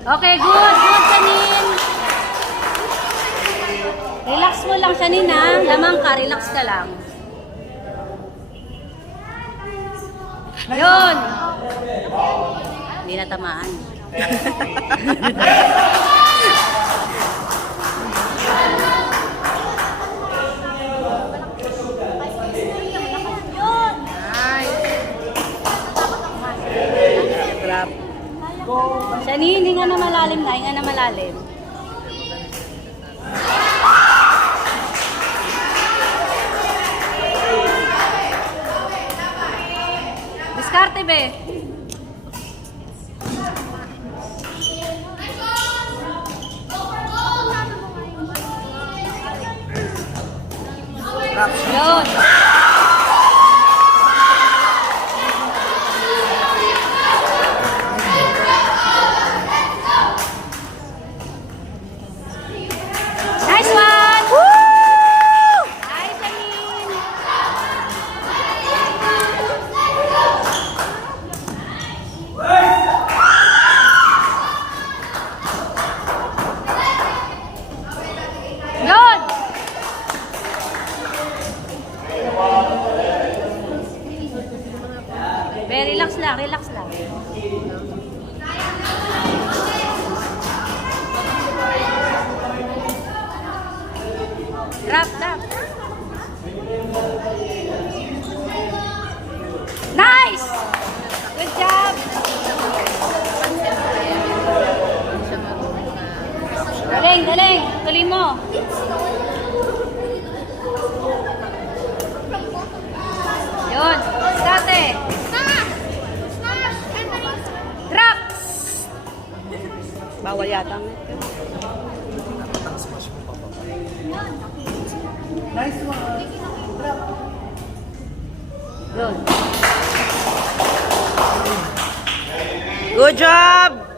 Okay, good. Good, Shanin. Relax mo lang, Shanin, ha? Lamang ka, relax ka lang. Yun. Hindi natamaan. Shanin, hinga na malalim na. Hinga na malalim. Diskarte, be. Yun. Nice one! Woo! Hi, Shanin! Good! Relax lang, relax lang. Drop, drop. Nice! Good job! Galing, galing. Tuloy mo. Yun. Dati. Drop! Bawal yata. Nice one. Yun. Good job!